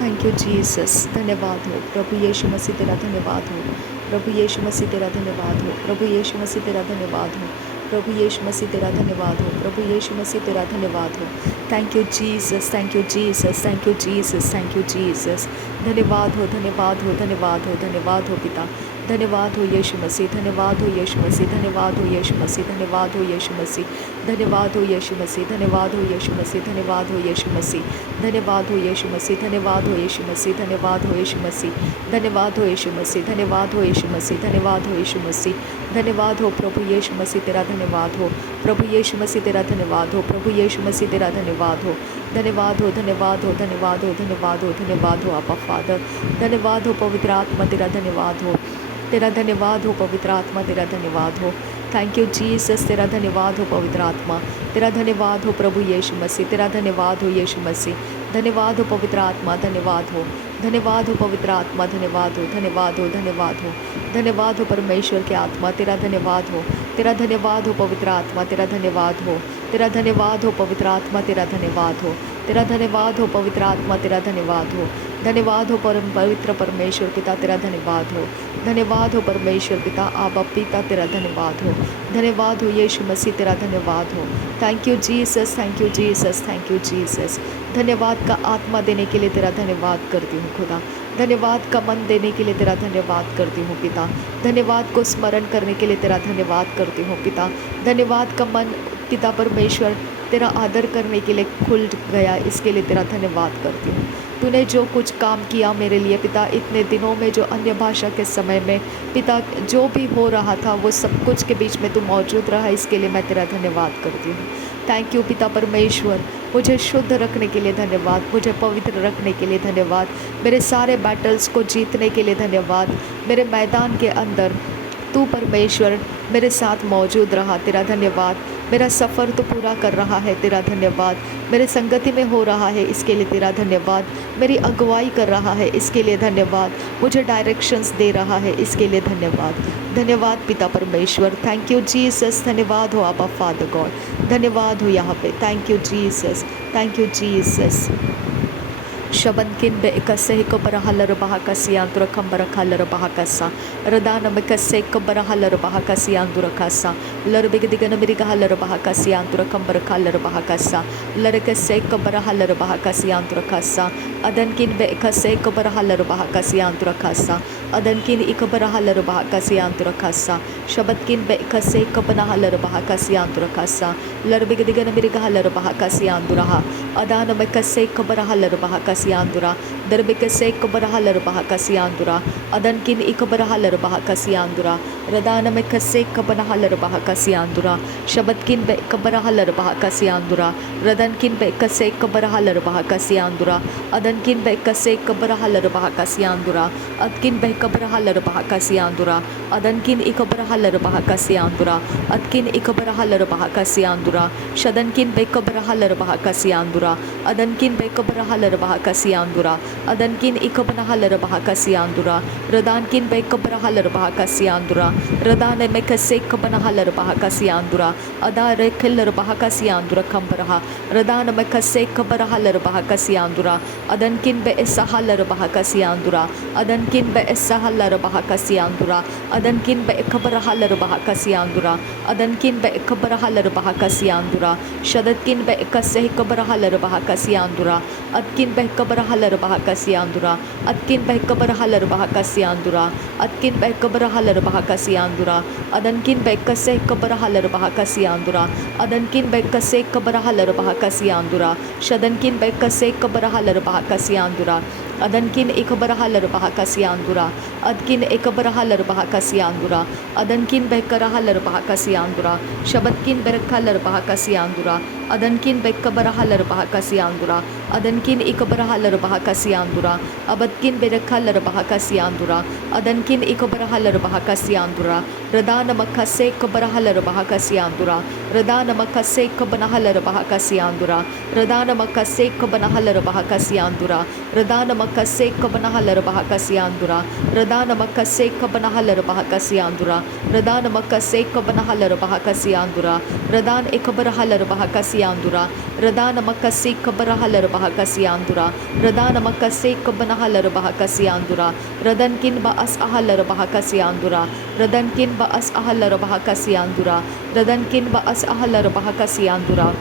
Thank you Jesus. धन्यवाद हो प्रभु यीशु मसीह, तेरा धन्यवाद हो प्रभु यीशु मसीह, तेरा धन्यवाद हो प्रभु यीशु मसीह, तेरा धन्यवाद हो प्रभु यीशु मसीह, तेरा धन्यवाद हो प्रभु यीशु मसीह, तेरा धन्यवाद हो। Thank you Jesus, thank you Jesus, thank you Jesus, thank you Jesus. धन्यवाद हो, धन्यवाद हो, धन्यवाद हो, धन्यवाद हो पिता। धन्यवाद हो यीशु मसीह, धन्यवाद हो यीशु मसीह, धन्यवाद हो यीशु मसीह, धन्यवाद हो यीशु मसीह, धन्यवाद हो यीशु मसीह, धन्यवाद हो यीशु मसीह, धन्यवाद हो यीशु मसीह, धन्यवाद हो यीशु मसीह, धन्यवाद हो यीशु मसीह, धन्यवाद हो यीशु मसीह, धन्यवाद हो यीशु मसीह, धन्यवाद हो यीशु मसीह, धन्यवाद हो यीशु मसीह, धन्यवाद हो प्रभु यीशु मसीह, तेरा धन्यवाद हो प्रभु यीशु मसीह, तेरा धन्यवाद हो प्रभु यीशु मसीह, तेरा धन्यवाद हो। धन्यवाद हो, धन्यवाद हो, धन्यवाद हो, धन्यवाद हो, धन्यवाद हो आपा फादर। धन्यवाद हो पवित्र आत्मा, तेरा धन्यवाद हो, तेरा धन्यवाद हो पवित्र आत्मा, तेरा धन्यवाद हो। थैंक यू जीसस, तेरा धन्यवाद हो पवित्र आत्मा, तेरा धन्यवाद हो प्रभु यीशु मसीह, तेरा धन्यवाद हो यीशु मसीह, धन्यवाद हो पवित्र आत्मा, धन्यवाद हो, धन्यवाद हो पवित्र आत्मा, धन्यवाद हो, धन्यवाद हो, धन्यवाद हो, धन्यवाद हो परमेश्वर के आत्मा, तेरा धन्यवाद हो, तेरा धन्यवाद हो पवित्र आत्मा, तेरा धन्यवाद हो, तेरा धन्यवाद हो पवित्र आत्मा, तेरा धन्यवाद हो, तेरा धन्यवाद हो पवित्र आत्मा, तेरा धन्यवाद हो। धन्यवाद हो पवित्र परमेश्वर पिता, तेरा धन्यवाद हो, धन्यवाद हो परमेश्वर पिता आबा पिता, तेरा धन्यवाद हो, धन्यवाद हो यीशु मसीह, तेरा धन्यवाद हो। Thank you Jesus, thank you Jesus, thank you Jesus. धन्यवाद का आत्मा देने के लिए तेरा धन्यवाद करती हूँ खुदा, धन्यवाद का मन देने के लिए तेरा धन्यवाद करती हूँ पिता, धन्यवाद को स्मरण करने के लिए तेरा धन्यवाद करती हूँ पिता, धन्यवाद का मन पिता परमेश्वर तेरा आदर करने के लिए खुल गया, इसके लिए तेरा धन्यवाद करती हूँ। तूने जो कुछ काम किया मेरे लिए पिता इतने दिनों में, जो अन्य भाषा के समय में पिता जो भी हो रहा था वो सब कुछ के बीच में तू मौजूद रहा, इसके लिए मैं तेरा धन्यवाद करती हूँ। थैंक यू पिता परमेश्वर, मुझे शुद्ध रखने के लिए धन्यवाद, मुझे पवित्र रखने के लिए धन्यवाद, मेरे सारे बैटल्स को जीतने के लिए धन्यवाद, मेरे मैदान के अंदर तू परमेश्वर मेरे साथ मौजूद रहा, तेरा धन्यवाद। मेरा सफ़र तो पूरा कर रहा है, तेरा धन्यवाद। मेरे संगति में हो रहा है, इसके लिए तेरा धन्यवाद। मेरी अगुवाई कर रहा है, इसके लिए धन्यवाद। मुझे डायरेक्शंस दे रहा है, इसके लिए धन्यवाद। धन्यवाद पिता परमेश्वर, थैंक यू जीसस। धन्यवाद हो आपा फादर गॉड, धन्यवाद हो यहाँ पे। Thank you Jesus, thank you Jesus. शबंकिन बेकसे कबर हलर बहाकसी आंतुर खंबर खलर बहाकसा रदान बेकसे कबर हलर बहाकसी आंतुर कसा लर बिगदिगन मिरिग हलर बहाकसी आंतुर खंबर खलर बहाकसा लरकसे कबर हलर बहाकसी आंतुर कसा अदनकिन बेकसे कबर हलर बहाकसी आंतुर कसा अदनकिन इकबर हलर बहाकसी आंतुर कसा शबतकिन बेकसे कबना हलर बहाकसी आंतुर कसा लर बिगदिगन मिरिग हलर बहाकसी आंतुरहा अदान बेकसे कबर हलर बहाकसी Andura, Derbekase Kabarahalar Bahakasi Andura, Adankin Ikabarahalar Bahakasi Andura, Radana Mekase Kabarahalar Bahakasi Andura, Shabatkin Be Kabarahalar Bahakasi Andura, Radankin Bekase Kabarahalar Bahakasi Andura, Adankin Bekase Kabarahalar Bahakasi Andura, Adkin Bekabarahalar Bahakasi Andura, Adankin Ikabarahalar Bahakasi Andura, Adkin Ikabarahalar Bahakasi Andura, Shadankin Bekabarahalar Bahakasi Andura, Adankin Bekabarahalar Bahakasi Andura, Adankin Ikabanahalar Bahakasi Andura, Radankin Bekabarahalar Bahakasi Andura, Radane Mekase Kabanahalar Bahakasi Andura, Adare Killer Bahakasi Andura Kambaraha, Radana Mekase Kabarahalar Bahakasi Andura, Adankin Be Esahalar Bahakasi Andura, Adankin Be Esahalar Bahakasi Andura, Adankin Be Kabarahalar Bahakasi Andura, Adankin Be Kabarahalar Bahakasi Andura, Shadatkin Be Kase Kabarahalar Bahakasi Andura, Adkin Be Kabarahalar Bahakasi Andura, Adkin Be Kabarahalar Bahakasi Andura, Adkin Be Kabarahalar Bahakasi Andura, Adankin Be Kase Kabarahalar Bahakasi Andura, Adankin Be Kase Kabarahalar Bahakasi Andura, Shadankin Be Kase Kabarahalar Bahakasi Andura, Adankin Ekabarahalar Bahakasi Andura, Adkin Ekabarahalar Bahakasi Andura, Adankin Bekarahalar Bahakasi Andura, Shabatkin Berakhalar Bahakasi Andura, Adankin Bekabarahalar Bahakasi Andura, Adankin Ekabarahalar Bahakasi Andura, Abadkin Berakhalar Bahakasi Andura, Adankin Ekabarahalar Bahakasi Andura, Radana Makase Kabarahalar Bahakasi Andura, Radana Makase Kabanahalar Bahakasi Andura, Radana Makase Kabanahalar Bahakasi Andura, Radana Makase Kabanahalar Bahakasi Andura, Radana Makase Kabanahalar Bahakasi Andura, Radana Makase Kabanahalar Bahakasi Andura, Radan Ekabarahalar Bahakasi andura, radana makasi kabara halar bahakasi andura, radana makasi kabana halar bahakasi andura, radankin ba as ahalar bahakasi andura, radankin ba as ahalar bahakasi andura, radankin ba as ahalar bahakasi andura.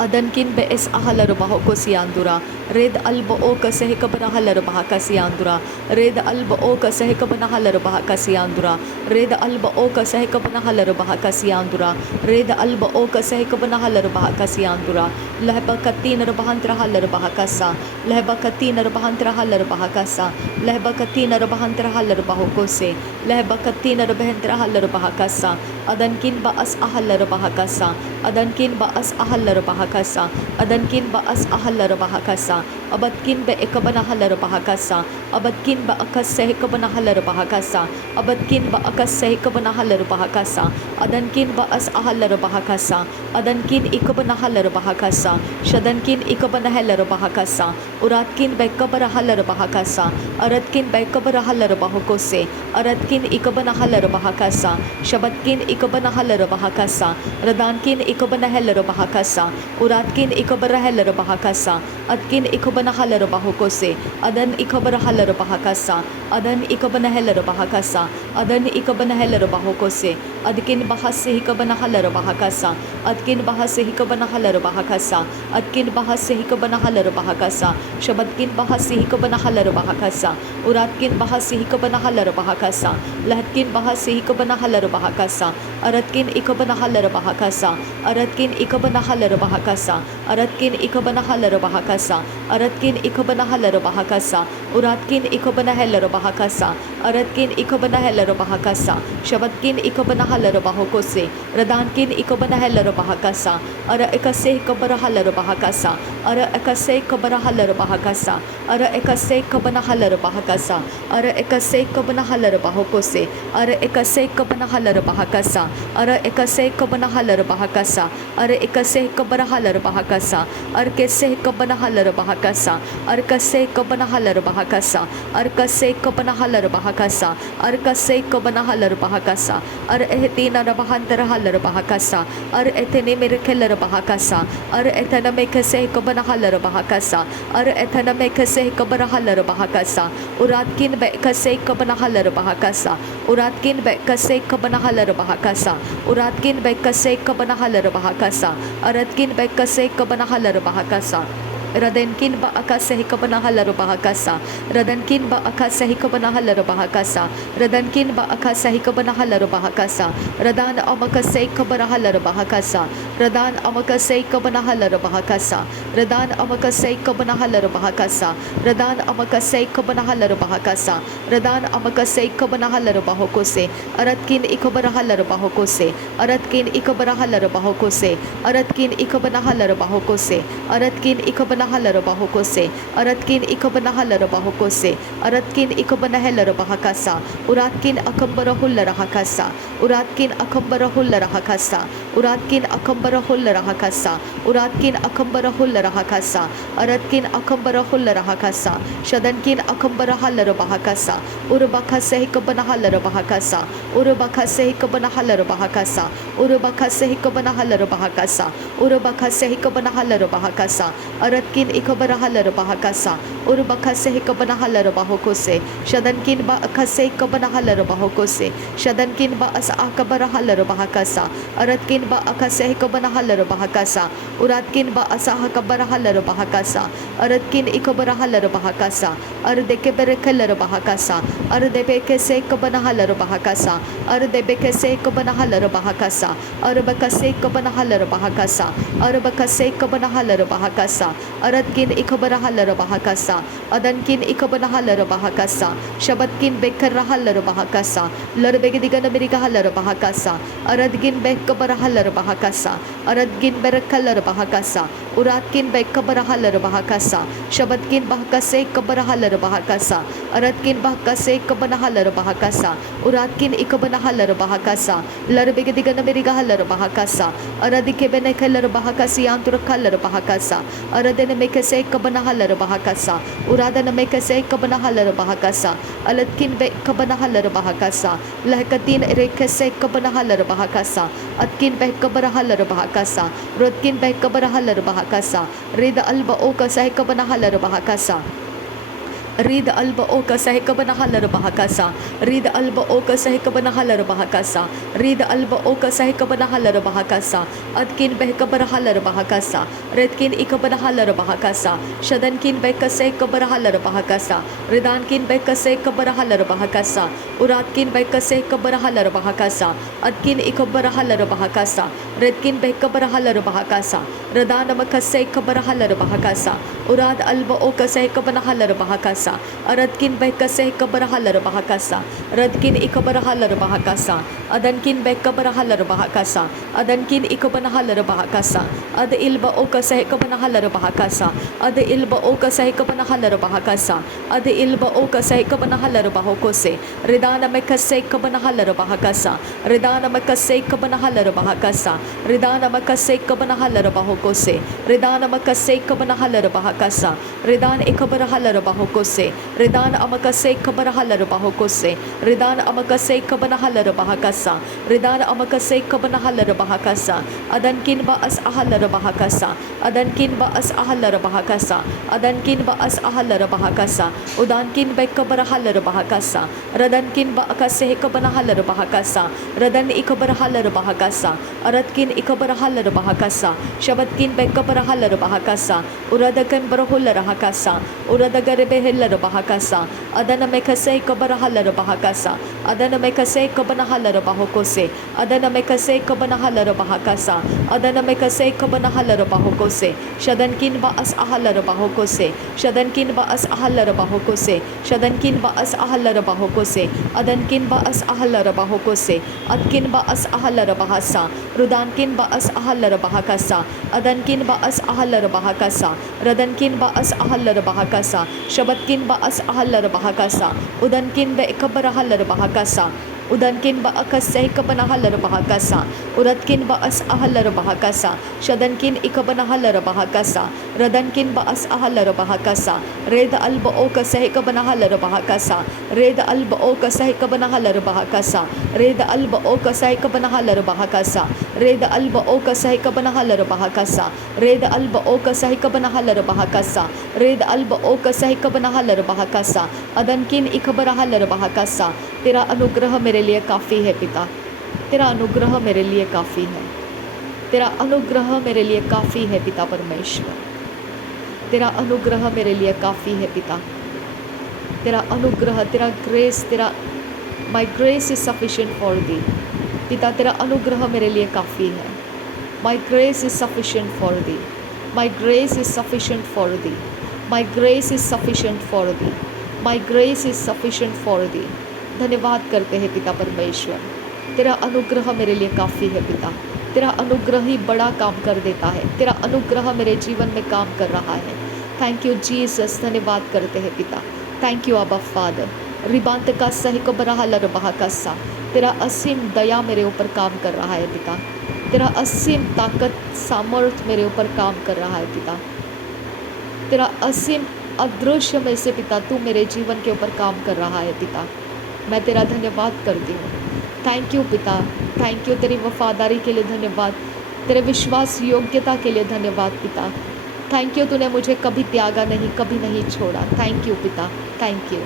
Adankin be es ahalar bahoko siandura, red alba oka sehikabana halar bahaka siandura, red alba oka sehikabana halar bahaka siandura, red alba oka sehikabana halar bahaka siandura, red alba oka sehikabana halar bahaka siandura, lehba katin rabahantra halar bahakasa, lehba katin rabahantra halar bahakasa, lehba katin rabahantra halar bahoko se, lehba katin rabahantra halar bahakasa, adankin ba as ahalar bahakasa, adankin ba as ahalar bahakasa, adankin ba as ahalar bahakasa, abadkin ba ekabana halar bahakasa, abadkin ba akas sehikabana halar bahakasa, abadkin ba akas sehikabana halar bahakasa, adankin ba as ahalar bahakasa, adankin ikabana halar bahakasa, shadankin ikabana halar bahakasa, uratkin ba ekabara halar bahakasa, aratkin ba ekabara halar bahokose, aratkin ikabana halar bahakasa, shabatkin ikabana halar bahakasa, radankin ikabana halar bahakasa, uratkin ikabara halar bahakasa, atkin ikabana halar bahokose, adan ikabara halar bahakasa, adan ikabana halar bahakasa, adan ikabana halar bahokose, adkin bahase ikabana halar bahakasa, atkin bahase ikabana halar bahakasa, atkin bahase ikabana halar bahakasa, shabatkin bahase ikabana halar bahakasa, uratkin bahase ikabana halar bahakasa, lahatkin bahase ikabana halar bahakasa, aratkin ikabana halar bahakasa, aratkin ikabana halar bahakasa, aratkin ikabana halar bahakasa, aratkin ikabana halar bahakasa, uratkin ikabana halar bahakasa, aratkin ikabana halar bahakasa, shabatkin ikabana halar bahokose, radankin ikabana halar bahakasa, ara ekase ikabara halar bahakasa, ara ekase ikabara halar bahakasa, ara ekase ikabana halar bahakasa, ara ekase ikabana halar bahokose, ara ekase ikabana halar bahakasa, ara ekase ikabana halar bahakasa, ara ekase ikabara halar bahakasa, ar kese ikabana halar bahakasa, ar kase ikabana halar bahakasa, ar kase ikabana halar bahakasa, ar kase ikabana halar bahakasa, ar ehtina rabahantara halar bahakasa, ar etene merekelar bahakasa, ar etana mekase ikabana halar bahakasa, ar etana mekase ikabara halar bahakasa, uratkin be kase ikabana halar bahakasa, uratkin be kase ikabana halar bahakasa, uratkin be kase ikabana halar bahakasa, aratkin be kase ikabana halar bahakasa, radenkin ba akase hikabana halar bahakasa, radankin ba akase hikabana halar bahakasa, radankin ba akase hikabana halar bahakasa, radan amakase hikabana halar bahakasa, radan amakase hikabana halar bahakasa, radan amakase hikabana halar bahakasa, radan amakase hikabana halar bahakasa, radan amakase hikabana halar bahokose, aratkin ikabara halar bahokose, aratkin ikabara halar bahokose, aratkin ikabana halar bahokose, aratkin ikabana halar bahokose, aratkin ikabana halar bahokose, aratkin ikabana halar bahakasa, uratkin akambara hullar hakasa, uratkin akambara hullar hakasa, uratkin akambara hullar hakasa, uratkin akambara hullar hakasa, aratkin akambara hullar hakasa, shadankin akambara halar bahakasa, urbakase hikabana halar bahakasa, urbakase hikabana halar bahakasa, urbakase hikabana halar bahakasa, urbakase hikabana halar bahakasa, aratkin ikabara halar bahakasa, urbakase hikabana halar bahokose, shadankin ba akase hikabana halar bahokose, shadankin ba as akabara halar bahakasa, aratkin ba akase hikabana halar bahakasa, uratkin ba asa hakabara halar bahakasa, aratkin ikabara halar bahakasa, ardeke berekelar bahakasa, ardebekese hikabana halar bahakasa, ardebekese hikabana halar bahakasa, arbakase hikabana halar bahakasa, arbakase hikabana halar bahakasa, aratkin ikabara halar bahakasa, adankin ikabana halar bahakasa, shabatkin bekara halar bahakasa, larbegedigan amerika halar bahakasa, aradgin bekabara halar bahakasa, aradgin berakalar bahakasa, uratkin bekabara halar bahakasa, shabatkin bahakase kabara halar bahakasa, aratkin bahakase ikabanahalar bahakasa. Uratkin ikabanahalar bahakasa. Larbigadigan merigahalar bahakasa. Aradikebene kalar bahakasi anturakalar bahakasa. Aradene mekase ikabanahalar bahakasa. Uradana mekase ikabanahalar bahakasa. Alatkin be ikabanahalar bahakasa. Lahkatin rekase ikabanahalar bahakasa. Atkin be ikabanahalar bahakasa. Rotkin be ikabanahalar bahakasa. Rida alba oka sahikabanahalar bahakasa. Read alba oka sahikabanahalar bahakasa. Read alba oka sahikabanahalar bahakasa. Read alba oka sahikabanahalar bahakasa. Adkin behkabanahalar bahakasa. Redkin ikabanahalar bahakasa. Shadankin behkase kabanahalar bahakasa. Ridankin behkase kabanahalar bahakasa. Uratkin behkase kabanahalar bahakasa. Adkin ikabanahalar bahakasa. Redkin behkabanahalar bahakasa. Radanamakase kabanahalar bahakasa. Urad alba oka sahikabanahalar bahakasa. Aradkin behkase kabanahalar bahakasa. Radkin ikabanahalar bahakasa. Adankin behkabanahalar bahakasa. Adankin ikabanahalar bahakasa. Ad ilba oka sahikabanahalar bahakasa. Ad ilba oka sahikabanahalar bahakasa. Ad ilba oka sahikabanahalar bahokose. Ridana mekase kabanahalar bahakasa. Ridana mekase kabanahalar bahakasa. Ridana mekase kabanahalar bahokose. Ridana mekase kabanahalar bahakasa. Ridan ikabanahalar bahokose. Ridan amakase kabanahalar bahokose. Ridan amakase kabanahalar bahakasa. Ridan amakase kabanahalar bahakasa. Adankin ba as ahalar bahakasa. Adankin ba as ahalar bahakasa. Adankin ba as ahalar bahakasa. Udankin ba kabanahalar bahakasa. Radankin ba akase kabanahalar bahakasa. Radan ikabanahalar bahakasa. Aratkin ikabanahalar bahakasa. Shabatkin ba kabanahalar bahakasa. Uradakan barahular bahakasa. Uradagarebehelar bahakasa. Adana mekase kabanahalar bahakasa. Adana mekase kabanahalar bahokose. Adana mekase kabanahalar bahakasa. Adana mekase kabanahalar bahokose. Shadankin ba as ahalar bahokose. Shadankin ba as ahalar bahokose. Shadankin ba as ahalar bahokose. Adankin ba as ahalar bahokose. Adkin ba as ahalar bahasa. Rudankin ba as ahalar bahakasa. Adankin ba as ahalar bahakasa. Radankin ba as ahalar bahakasa. Shabatkin ba as ahalar bahakasa. Udankin ba ikabarahalar bahakasa. Udankin ba akasay kabanahalar bahakasa. Uratkin ba as ahalar bahakasa. Shadankin ikabanahalar bahakasa. Radankin ba as ahalar bahakasa. Reda alba oka sahi kabanahalar bahakasa. Reda alba oka sahi kabanahalar bahakasa. Reda alba oka sahi kabanahalar bahakasa. Reda alba oka sahi kabanahalar bahakasa. Reda alba oka sahi kabanahalar bahakasa. Reda alba oka sahi kabanahalar bahakasa. Adankin ikabanahalar bahakasa. तेरा अनुग्रह मेरे लिए काफ़ी है पिता. तेरा अनुग्रह मेरे लिए काफ़ी है. तेरा अनुग्रह मेरे लिए काफ़ी है पिता परमेश्वर. तेरा अनुग्रह मेरे लिए काफ़ी है पिता. तेरा अनुग्रह, तेरा ग्रेस, तेरा माई grace is sufficient for the. पिता तेरा अनुग्रह मेरे लिए काफ़ी है. माई grace is sufficient for the. My grace is sufficient for the. My grace is sufficient for the. My grace is sufficient for the. धन्यवाद करते हैं पिता परमेश्वर. तेरा अनुग्रह मेरे लिए काफ़ी है पिता. तेरा अनुग्रह ही बड़ा काम कर देता है. तेरा अनुग्रह मेरे जीवन में काम कर रहा है. Thank you Jesus. धन्यवाद करते हैं पिता. थैंक यू अबा फादर. रिबांत का सही को बराहलर बहाकसा. तेरा असीम दया मेरे ऊपर काम कर रहा है पिता. तेरा असीम ताकत सामर्थ मेरे ऊपर काम कर रहा है पिता. तेरा असीम अदृश्य में से पिता तू मेरे जीवन के ऊपर काम कर रहा है पिता. मैं तेरा धन्यवाद करती हूँ. थैंक यू पिता. Thank you. तेरी वफादारी के लिए धन्यवाद. तेरे विश्वास योग्यता के लिए धन्यवाद पिता. Thank you. तूने मुझे कभी त्यागा नहीं, कभी नहीं छोड़ा. थैंक यू पिता. Thank you.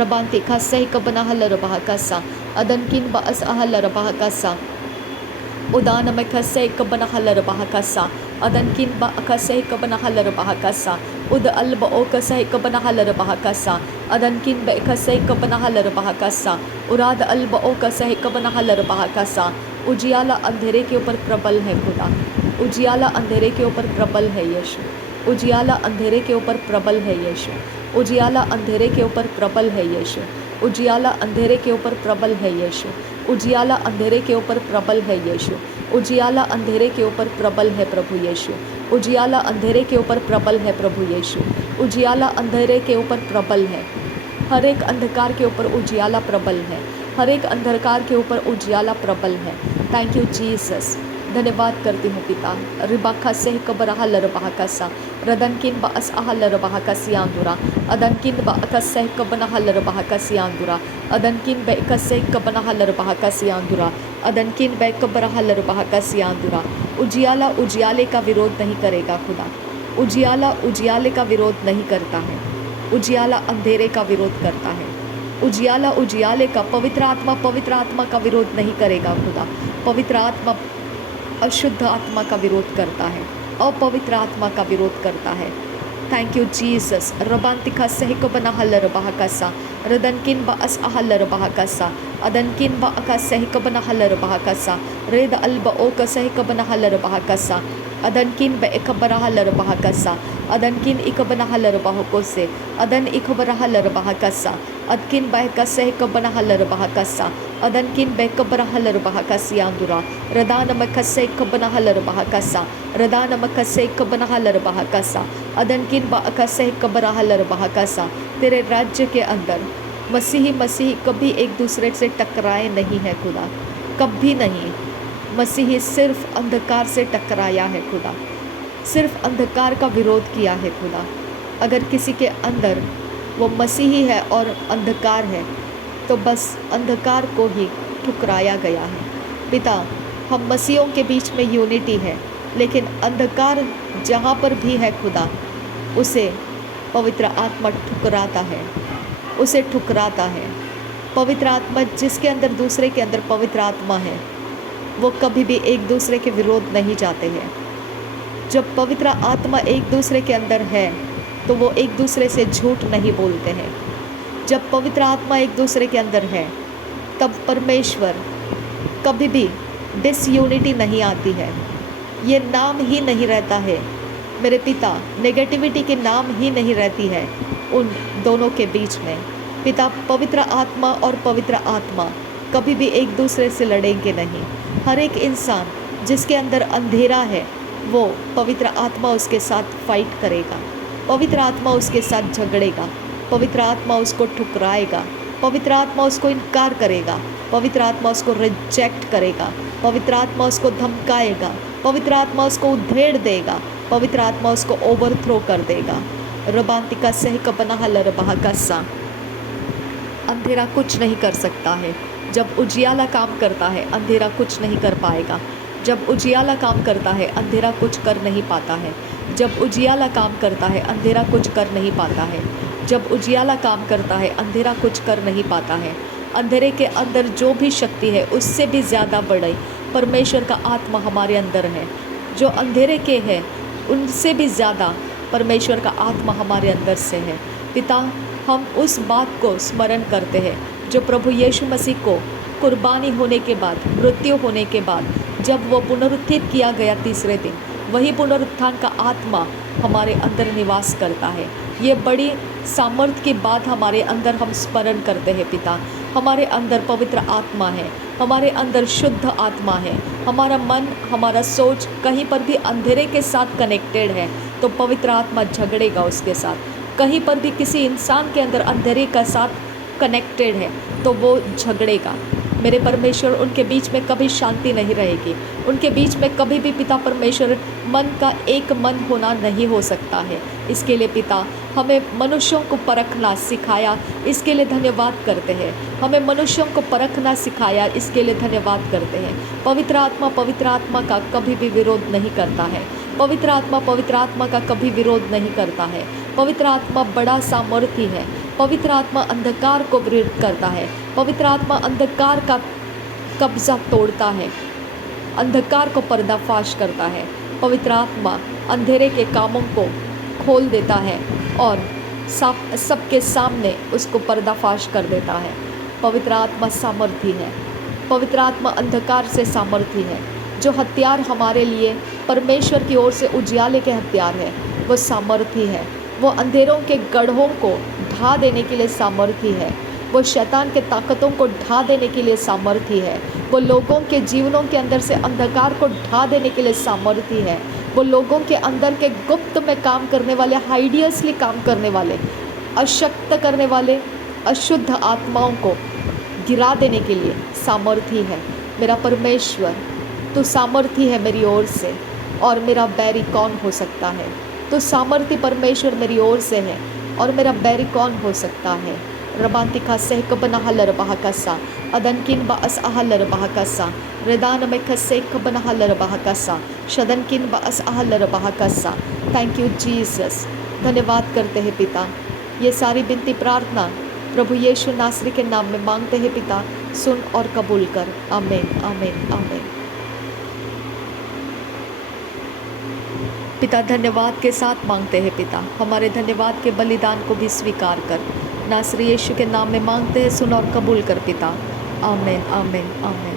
रबांती खा सही कबना हल रबा कसा. अदनकिन बस अहल रबा कसा. उदान में खसे कबना हल रबा कसा. अदनकिन ब खसे कबना हल रबा कसा. उद अल्ब ओ कसै कबना हल रबा कसा. अदनकिन ब खसे कबना हल रबा कसा. उराद अल्ब ओ कसै कबना हल रबा कसा. उजियाला अंधेरे के ऊपर प्रबल है खुदा. उजियाला अंधेरे के ऊपर प्रबल है यीशु. उजियाला अंधेरे के ऊपर प्रबल है यीशु. उजियाला अंधेरे के ऊपर प्रबल है यीशु. उजियाला अंधेरे के ऊपर प्रबल है यीशु. उजियाला अंधेरे के ऊपर प्रबल है यीशु. उजियाला अंधेरे के ऊपर प्रबल है प्रभु यीशु. उजियाला अंधेरे के ऊपर प्रबल है प्रभु यीशु. उजियाला अंधेरे के ऊपर प्रबल है. हर एक अंधकार के ऊपर उजियाला प्रबल है, हर एक अंधकार के ऊपर उजियाला प्रबल है। थैंक यू जीसस, धन्यवाद करती हूँ पिता। रिबाका से कबरहा लरबाका सा रदनकिन बास आहा लरबाका सियांदुरा अदनकिन बाकसे कबनहा लरबाका सियांदुरा अदनकिन बेकसे कबनहा लरबाका सियांदुरा अदनकिन बेकबरहा लरबाका सियांदुरा। उजियाला उजियाले का विरोध नहीं करेगा खुदा, उजियाला उजियाले का विरोध नहीं करता है, उजियाला अंधेरे का विरोध करता है। उजियाला उजियाले का पवित्र आत्मा का विरोध नहीं करेगा खुदा। पवित्र आत्मा अशुद्ध आत्मा का विरोध करता है, अपवित्र आत्मा का विरोध करता है। Thank you Jesus. रबांतिका सहिक बना हल्लर बहाकसा रदनकिन बा अस अहल्लर बहाकसा अदनकिन बा अका सहिक बना हल्लर बहाकसा रेद अल्ब ओक सहिक बना हल्लर बहाकसा अदनकिन ब एक बरा हल्लर बहाकसा अदनकिन इक बना हल्लर बहाकोसे अदन इक बरा हल्लर बहाकसा अदकिन बहका सहिक बना हल्लर बहाकसा अदनकिन बेक बरा हल्लर बहाकसियांदुरा रदान मकसे इक बना हल्लर बहाकसा रदान मकसे इक बना हल्लर बहाकसा अदनकिन बा अकसे इक बरा हल्लर बहाकसा। तेरे राज्य के अंदर मसीही कभी एक दूसरे से टकराए नहीं है खुदा, कभी नहीं। मसीही सिर्फ अंधकार से टकराया है खुदा, सिर्फ अंधकार का विरोध किया है खुदा। अगर किसी के अंदर वो मसीही है और अंधकार है तो बस अंधकार को ही ठुकराया गया है। पिता, हम मसीहों के बीच में यूनिटी है, लेकिन अंधकार जहाँ पर भी है खुदा, उसे पवित्र आत्मा ठुकराता है, उसे ठुकराता है। पवित्र आत्मा जिसके अंदर, दूसरे के अंदर पवित्र आत्मा है, वो कभी भी एक दूसरे के विरोध नहीं जाते हैं। जब पवित्र आत्मा एक दूसरे के अंदर है तो वो एक दूसरे से झूठ नहीं बोलते हैं। जब पवित्र आत्मा एक दूसरे के अंदर है तब परमेश्वर कभी भी डिसयूनिटी नहीं आती है, ये नाम ही नहीं रहता है मेरे पिता, नेगेटिविटी के नाम ही नहीं रहती है उन दोनों के बीच में। पिता, पवित्र आत्मा और पवित्र आत्मा कभी भी एक दूसरे से लड़ेंगे नहीं। हर एक इंसान जिसके अंदर अंधेरा है वो पवित्र आत्मा उसके साथ फाइट करेगा, पवित्र आत्मा उसके साथ झगड़ेगा, पवित्र आत्मा उसको ठुकराएगा, पवित्र आत्मा उसको इनकार करेगा, पवित्र आत्मा उसको रिजेक्ट करेगा, पवित्र आत्मा उसको धमकाएगा, पवित्र आत्मा उसको उधेड़ देगा, पवित्र आत्मा उसको ओवरथ्रो कर देगा। रबांतिका सहिक बना हल्लर बहाकसा। अंधेरा कुछ नहीं कर सकता है। जब उजियाला काम करता है अंधेरा कुछ नहीं कर पाएगा। जब उजियाला काम करता है अंधेरा कुछ कर नहीं पाता है। जब उजियाला काम करता है अंधेरा कुछ कर नहीं पाता है। जब उजियाला काम करता है अंधेरा कुछ कर नहीं पाता है। अंधेरे के अंदर जो भी शक्ति है उससे भी ज़्यादा बड़ी परमेश्वर का आत्मा हमारे अंदर है। जो अंधेरे के है उनसे भी ज़्यादा परमेश्वर का आत्मा हमारे अंदर से है। पिता, हम उस बात को स्मरण करते हैं जो प्रभु यीशु मसीह को कुर्बानी होने के बाद, मृत्यु होने के बाद जब वो पुनरुत्थित किया गया तीसरे दिन, वही पुनरुत्थान का आत्मा हमारे अंदर निवास करता है। ये बड़ी सामर्थ्य की बात हमारे अंदर हम स्मरण करते हैं पिता। हमारे अंदर पवित्र आत्मा है, हमारे अंदर शुद्ध आत्मा है। हमारा मन, हमारा सोच कहीं पर भी अंधेरे के साथ कनेक्टेड है तो पवित्र आत्मा झगड़ेगा उसके साथ। कहीं पर भी किसी इंसान के अंदर अंधेरे का साथ कनेक्टेड है तो वो झगड़ेगा। मेरे परमेश्वर, उनके बीच में कभी शांति नहीं रहेगी। उनके बीच में कभी भी पिता परमेश्वर मन का एक मन होना नहीं हो सकता है। इसके लिए पिता हमें मनुष्यों को परखना सिखाया, इसके लिए धन्यवाद करते हैं। हमें मनुष्यों को परखना सिखाया, इसके लिए धन्यवाद करते हैं। पवित्र आत्मा का कभी भी विरोध नहीं करता है। पवित्र आत्मा का कभी विरोध नहीं करता है। पवित्र आत्मा बड़ा सामर्थी है। पवित्र आत्मा अंधकार को विरोध करता है। पवित्र आत्मा अंधकार का कब्जा तोड़ता है, अंधकार को पर्दाफाश करता है। पवित्र आत्मा अंधेरे के कामों को खोल देता है और सबके सामने उसको पर्दाफाश कर देता है। पवित्र आत्मा सामर्थी है। पवित्र आत्मा अंधकार से सामर्थी है। जो हथियार हमारे लिए परमेश्वर की ओर से उजियाले के हथियार है वो सामर्थी है। वो अंधेरों के गढ़ों को ढा देने के लिए सामर्थी है। वो शैतान के ताकतों को ढा देने के लिए सामर्थी है। वो लोगों के जीवनों के अंदर से अंधकार को ढा देने के लिए सामर्थी है। वो लोगों के अंदर के गुप्त में काम करने वाले, हाइडियसली काम करने वाले, अशक्त करने वाले, अशुद्ध आत्माओं को गिरा देने के लिए सामर्थी है। मेरा परमेश्वर, तू सामर्थी है मेरी ओर से, और मेरा बैरी कौन हो सकता है। तो सामर्थी परमेश्वर मेरी ओर से है और मेरा बैरी कौन हो सकता है। रबांतिका सेक बनहलर बहकसा अदनकिन बअस अहलर बहकसा रेदान में खसेक बनहलर बहकसा शदनकिन बअस अहलर बहकसा। Thank you Jesus. धन्यवाद करते हैं पिता। ये सारी विनती प्रार्थना प्रभु यीशु नासरी के नाम में मांगते हैं पिता, सुन और कबूल कर। आमीन आमीन आमीन। पिता धन्यवाद के साथ मांगते हैं पिता, हमारे धन्यवाद के बलिदान को भी स्वीकार कर। नासरी यीशु के नाम में मांगते हैं, सुन और कबूल कर पिता। आमीन आमीन आमीन।